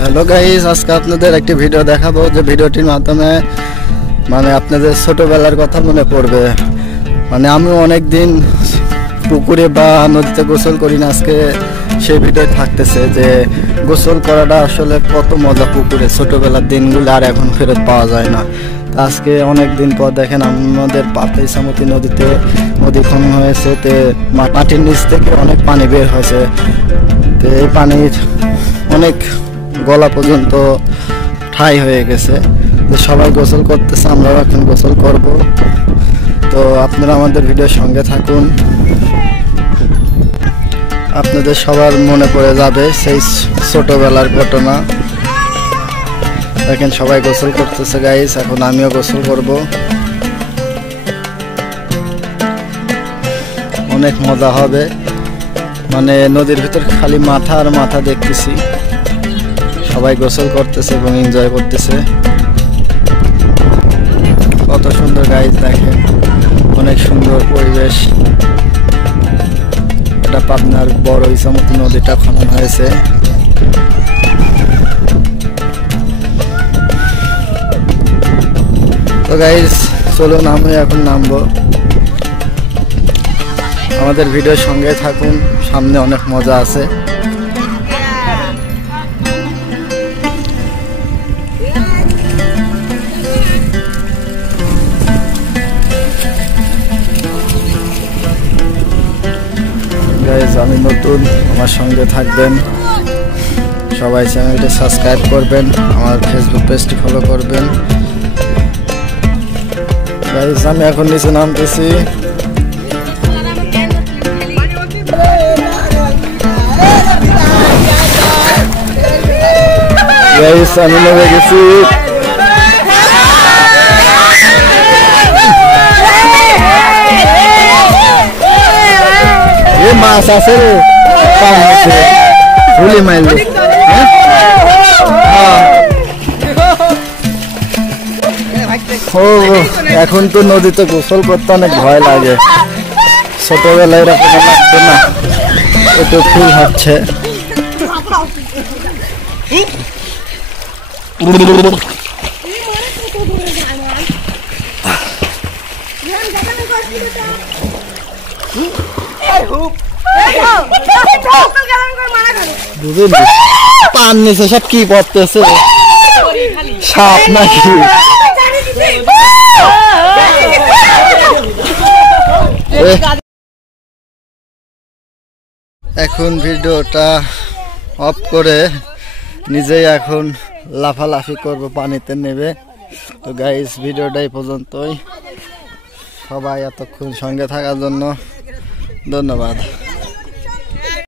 Hello guys, আজকে আপনাদের একটি ভিডিও দেখাবো যে ভিডিওটির মাধ্যমে আপনাদের ছোটবেলার কথা মনে পড়বে। আমি অনেক দিন পুকুরে বা নদীতে গোসল করি না। আজকে সেই ভিডিও থাকতেছে যে গোসল করাটা আসলে কত মজা পুকুরে, ছোটবেলার দিনগুলো আর এখন ফেরত পাওয়া যায় না। আজকে অনেক দিন পর দেখেন আমাদের পাপড়িসামতি নদীতে নদী খনন হয়েছে, তে মাটির নিচ থেকে অনেক পানি বের হয়েছে। তো এই পানির অনেক গলা পর্যন্ত ঠাই হয়ে গেছে। তো সবাই গোসল করতেছে, আমরাও এখন গোসল করব। তো আপনারা আমাদের ভিডিওর সঙ্গে থাকুন, আপনাদের সবার মনে পড়ে যাবে সেই ছোটবেলার ঘটনা। দেখেন সবাই গোসল করতেছে গাইস, এখন আমিও গোসল করব। অনেক মজা হবে, নদীর ভিতর খালি মাথা আর মাথা দেখতেছি। সবাই গোসল করতেছে এবং এনজয় করতেছে। কত সুন্দর গাইস, দেখেন অনেক সুন্দর পরিবেশ। এটা পাবনার বড় ইছামতি নদীটা খনন হয়েছে। তো গাইস চলুন, আমি এখন নামবো। আমাদের ভিডিওর সঙ্গে থাকুন, সামনে অনেক মজা আছে। গাইস আমি নতুন, আমার সঙ্গে থাকবেন। সবাই চ্যানেলটি সাবস্ক্রাইব করবেন, আমার ফেসবুক পেজটি ফলো করবেন। গাইস আমি এখন নিচে নামতেছি। গাইস আমি নেমে গেছি। মাছ আছে রে, ভুলি মাইল। এখন তো নদীতে গোসল করতে অনেক ভয় লাগে, ছোটবেলায় এরকম লাগতো না, একটু ফুল হচ্ছে। পান নিচে সব কি পড়তেছে, সাপ নাকি? এখন ভিডিওটা অফ করে নিজেই এখন লাফালাফি করব, পানিতে নেবে। তো গাইস ভিডিওটা এই পর্যন্তই। সবাই এতক্ষণ সঙ্গে থাকার জন্য ধন্যবাদ।